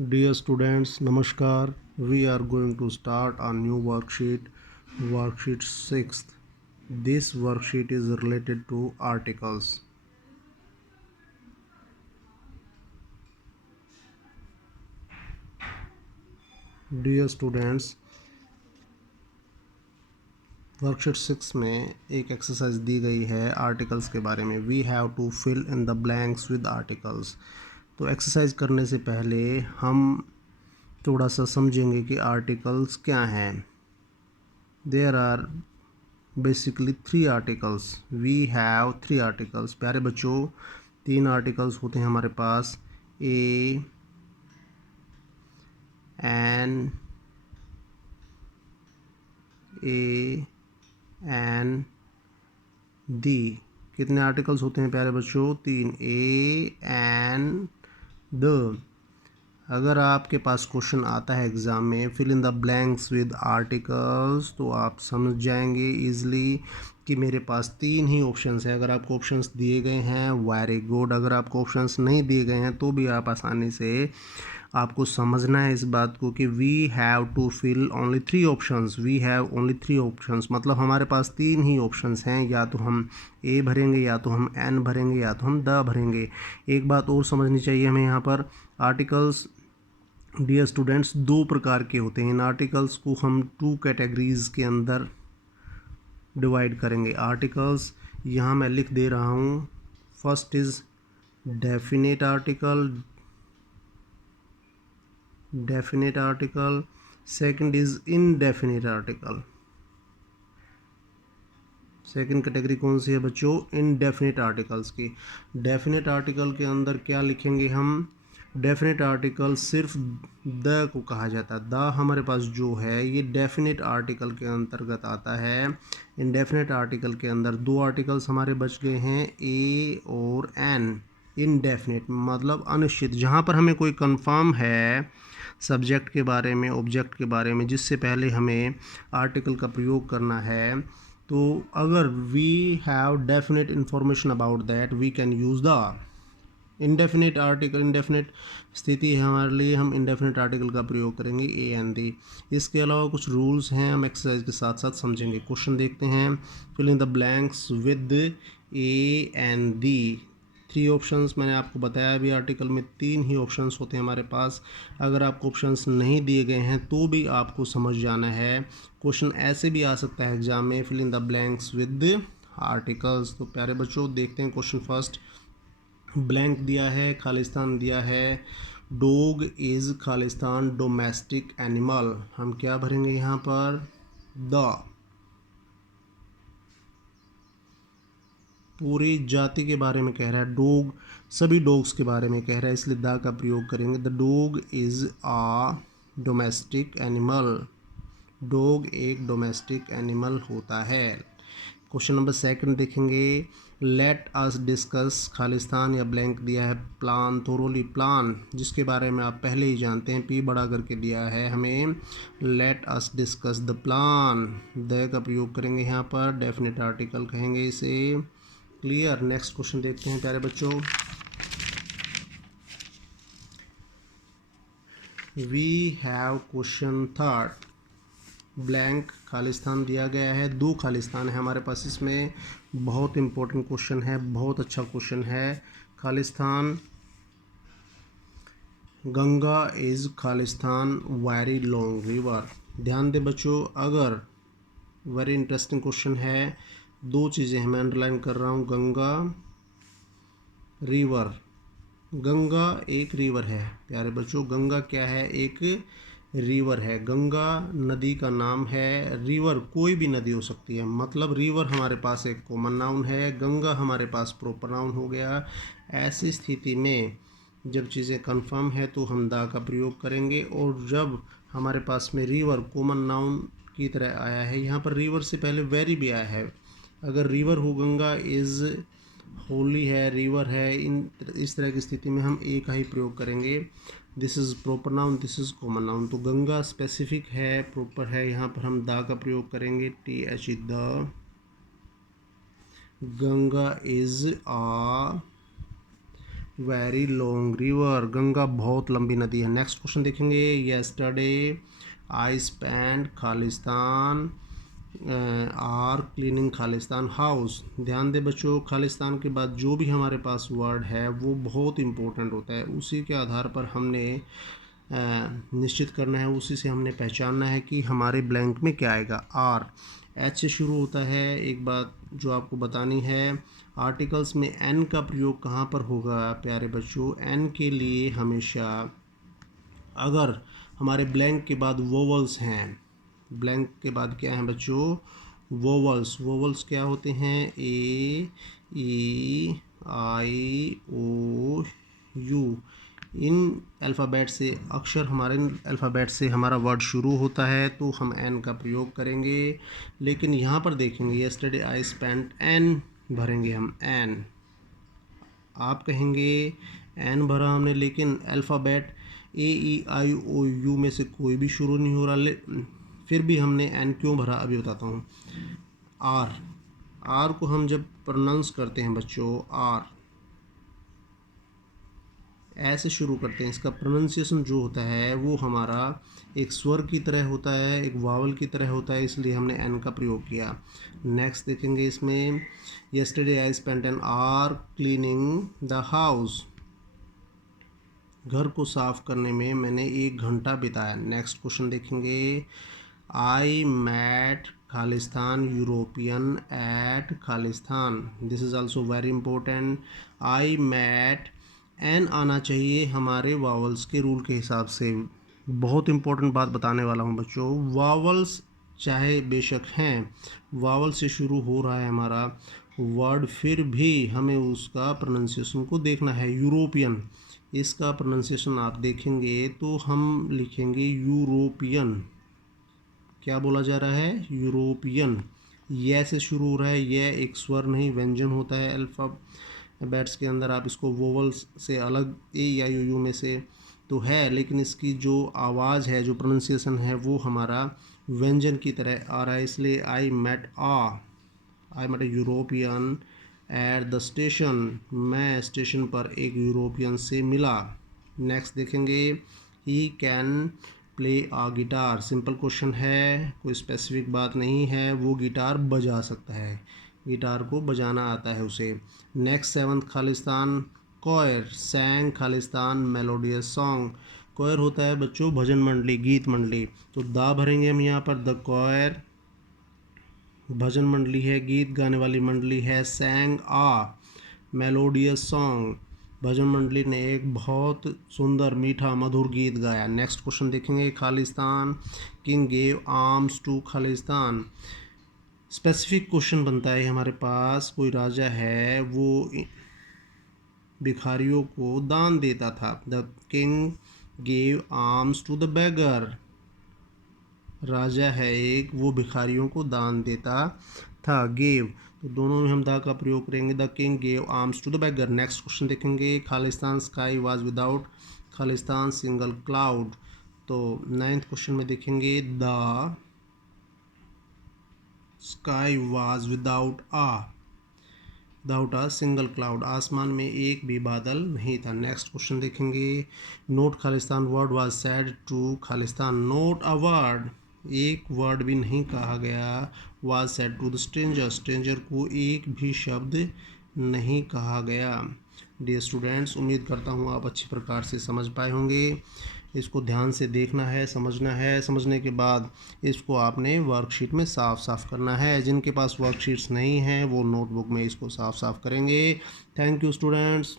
Dear students, Namaskar. We are going to start a new worksheet 6. This worksheet is related to articles. Dear students, worksheet 6 में एक exercise दी गई है articles के बारे में. We have to fill in the blanks with articles. तो exercise करने से पहले हम थोड़ा सा समझेंगे कि आर्टिकल्स क्या हैं. There are basically 3 articles. We have 3 articles. प्यारे बच्चों, 3 आर्टिकल्स होते हैं हमारे पास. A, an, the. कितने आर्टिकल्स होते हैं प्यारे बच्चों? 3. A, an, the. अगर आपके पास क्वेश्चन आता है एग्ज़ाम में fill in the blanks with articles, तो आप समझ जाएंगे ईज़िली कि मेरे पास 3 ही ऑप्शंस हैं. अगर आपको ऑप्शंस दिए गए हैं वेरी गुड. अगर आपको ऑप्शंस नहीं दिए गए हैं तो भी आप आसानी से आपको समझना है इस बात को कि we have to fill only 3 options. We have only 3 options मतलब हमारे पास 3 ही ऑप्शंस हैं. या तो हम ए भरेंगे, या तो हम एन भरेंगे, या तो हम द भरेंगे. एक बात और समझनी चाहिए हमें यहाँ पर. आर्टिकल्स डियर स्टूडेंट्स 2 प्रकार के होते हैं. इन आर्टिकल्स को हम 2 कैटेगरीज के अंदर डिवाइड करेंगे. आर्टिकल्स यहाँ मैं लिख दे रहा हूँ. First is definite article. Second is indefinite article. Second category कौन सी है बच्चों? इनडेफिनेट आर्टिकल्स की. डेफिनेट आर्टिकल के अंदर क्या लिखेंगे हम? डेफिनेट आर्टिकल सिर्फ द को कहा जाता है. द हमारे पास जो है ये डेफिनेट आर्टिकल के अंतर्गत आता है. इनडेफिनेट आर्टिकल के अंदर 2 आर्टिकल्स हमारे बच गए हैं, ए और एन. इनडेफिनेट मतलब अनिश्चित, जहाँ पर हमें कोई कंफर्म है सब्जेक्ट के बारे में, ऑब्जेक्ट के बारे में, जिससे पहले हमें आर्टिकल का प्रयोग करना है. तो अगर we have definite information about that we can use the indefinite article. Indefinite स्थिति है हमारे लिए, हम इंडेफिनेट आर्टिकल का प्रयोग करेंगे ए एन दी. इसके अलावा कुछ रूल्स हैं, हम एक्सरसाइज के साथ साथ समझेंगे. क्वेश्चन देखते हैं. Fill in the blanks with a an the. 3 options मैंने आपको बताया भी. आर्टिकल में 3 ही ऑप्शंस होते हैं हमारे पास. अगर आपको ऑप्शंस नहीं दिए गए हैं तो भी आपको समझ जाना है. क्वेश्चन ऐसे भी आ सकता है एग्जाम में, fill in the blanks with articles. तो प्यारे बच्चों देखते हैं क्वेश्चन फर्स्ट. ब्लैंक दिया है, खालिस्तान दिया है. Dog is Khalistan domestic animal. हम क्या भरेंगे यहाँ पर? द. पूरी जाति के बारे में कह रहा है. डॉग सभी डॉग्स के बारे में कह रहा है, इसलिए द का प्रयोग करेंगे. The dog is a domestic animal. Dog एक डोमेस्टिक एनिमल होता है. क्वेश्चन नंबर सेकंड देखेंगे. Let us discuss. खालिस्तान या ब्लैंक दिया है प्लान थोरोली. प्लान जिसके बारे में आप पहले ही जानते हैं, पी बड़ा करके दिया है हमें. Late us discuss the plan. The का प्रयोग करेंगे यहाँ पर. डेफिनेट आर्टिकल कहेंगे इसे. क्लियर. नेक्स्ट क्वेश्चन देखते हैं प्यारे बच्चों. We have question third. Blank खालिस्तान दिया गया है. 2 खालिस्तान है हमारे पास. इसमें बहुत इंपॉर्टेंट क्वेश्चन है, बहुत अच्छा क्वेश्चन है. Khalistan. Ganga is Khalistan very long river. ध्यान दें बच्चों, अगर वेरी इंटरेस्टिंग क्वेश्चन है. 2 चीज़ें हैं, मैं अंडरलाइन कर रहा हूँ. गंगा रिवर. गंगा एक रिवर है प्यारे बच्चों. गंगा क्या है? एक रिवर है. गंगा नदी का नाम है. रिवर कोई भी नदी हो सकती है, मतलब रिवर हमारे पास एक कॉमन नाउन है. गंगा हमारे पास प्रॉपर नाउन हो गया. ऐसी स्थिति में जब चीज़ें कंफर्म है तो हम दा का प्रयोग करेंगे. और जब हमारे पास में रिवर कॉमन नाउन की तरह आया है, यहाँ पर रिवर से पहले वेरी भी आया है. अगर रिवर हो, गंगा इज़ होली है, रिवर है, इस तरह की स्थिति में हम ए का ही प्रयोग करेंगे. This is proper noun, this is common noun. तो गंगा स्पेसिफिक है, प्रॉपर है, यहाँ पर हम दा का प्रयोग करेंगे. T H E the. Ganga is a very long river, Ganga बहुत लंबी नदी है। नेक्स्ट क्वेश्चन देखेंगे, येस्टरडे आई स्पेंड खालिस्तान आर क्लीनिंग खालिस्तान हाउस। ध्यान दे बच्चों, खालिस्तान के बाद जो भी हमारे पास वर्ड है वो बहुत इम्पोर्टेंट होता है, उसी के आधार पर हमने निश्चित करना है, उसी से हमने पहचानना है कि हमारे ब्लैंक में क्या आएगा। आर एच से शुरू होता है। एक बात जो आपको बतानी है, आर्टिकल्स में एन का प्रयोग कहाँ पर होगा प्यारे बच्चों। एन के लिए हमेशा अगर हमारे ब्लैंक के बाद वोवल्स हैं, ब्लैंक के बाद क्या है बच्चों, वोवल्स। वोवल्स क्या होते हैं, ए ई आई ओ यू। इन अल्फ़ाबेट से अक्षर, हमारे अल्फ़ाबेट से हमारा वर्ड शुरू होता है तो हम एन का प्रयोग करेंगे। लेकिन यहाँ पर देखेंगे, यस्टरडे आई स्पेंट एन, भरेंगे हम एन। आप कहेंगे एन भरा हमने, लेकिन alphabet A E I O you में से कोई भी शुरू नहीं हो रहा, फिर भी हमने एन क्यों भरा अभी बताता हूँ। आर, आर को हम जब प्रोनाउंस करते हैं बच्चों, आर ऐसे शुरू करते हैं, इसका प्रोनाउंसिएशन जो होता है वो हमारा एक स्वर की तरह होता है, एक वावल की तरह होता है, इसलिए हमने एन का प्रयोग किया। नेक्स्ट देखेंगे इसमें, yesterday I spent an hour cleaning the house. घर को साफ करने में मैंने 1 घंटा बिताया। नेक्स्ट क्वेश्चन देखेंगे, आई मैट खालिस्तान यूरोपियन एट खालिस्तान। This is also very important. I met, an आना चाहिए हमारे वावल्स के रूल के हिसाब से। बहुत इंपॉर्टेंट बात बताने वाला हूँ बच्चों, वावल्स चाहे बेशक हैं, वावल से शुरू हो रहा है हमारा वर्ड, फिर भी हमें उसका प्रोनाउंसिएशन को देखना है। यूरोपियन, इसका प्रोनाउंसिएशन आप देखेंगे तो हम लिखेंगे यूरोपियन। क्या बोला जा रहा है, यूरोपियन। यह से शुरू हो रहा है, यह एक स्वर नहीं व्यंजन होता है अल्फ़ाबेट्स के अंदर। आप इसको वोवल्स से अलग ए या यू में से तो है, लेकिन इसकी जो आवाज़ है, जो प्रोनाउंसिएशन है, वो हमारा व्यंजन की तरह आ रहा है। इसलिए I met a European at the station. मैं स्टेशन पर एक यूरोपियन से मिला। नेक्स्ट देखेंगे, he can play a guitar. Simple question है, कोई स्पेसिफिक बात नहीं है, वो गिटार बजा सकता है, गिटार को बजाना आता है उसे। नेक्स्ट 7th खालिस्तान कोयर सैंग खालिस्तान मेलोडियस सॉन्ग। कोयर होता है बच्चों भजन मंडली, गीत मंडली, तो दा भरेंगे हम यहाँ पर। द कोयर भजन मंडली है, गीत गाने वाली मंडली है। सैंग आ मेलोडियस सॉन्ग, भजन मंडली ने एक बहुत सुंदर मीठा मधुर गीत गाया। नेक्स्ट क्वेश्चन देखेंगे, खालिस्तान किंग गेव आर्म्स टू खालिस्तान। स्पेसिफिक क्वेश्चन बनता है हमारे पास, कोई राजा है वो भिखारियों को दान देता था। The king gave arms to the beggar. राजा है एक, वो भिखारियों को दान देता था। गेव, तो दोनों में हम दा का प्रयोग करेंगे। The king gave arms to the beggar. Next question देखेंगे, खालिस्तान स्काई वाज विदाउट खालिस्तान सिंगल क्लाउड। तो 9th क्वेश्चन में देखेंगे, the sky was without a single cloud. आसमान में एक भी बादल नहीं था। नेक्स्ट क्वेश्चन देखेंगे, नोट खालिस्तान वर्ड वाज सेड टू खालिस्तान। नोट अ वर्ड, एक वर्ड भी नहीं कहा गया। Was said to the stranger, stranger को एक भी शब्द नहीं कहा गया। डियर स्टूडेंट्स, उम्मीद करता हूँ आप अच्छी प्रकार से समझ पाए होंगे। इसको ध्यान से देखना है, समझना है, समझने के बाद इसको आपने वर्कशीट में साफ साफ करना है। जिनके पास वर्कशीट्स नहीं हैं वो नोटबुक में इसको साफ साफ करेंगे। Thank you students.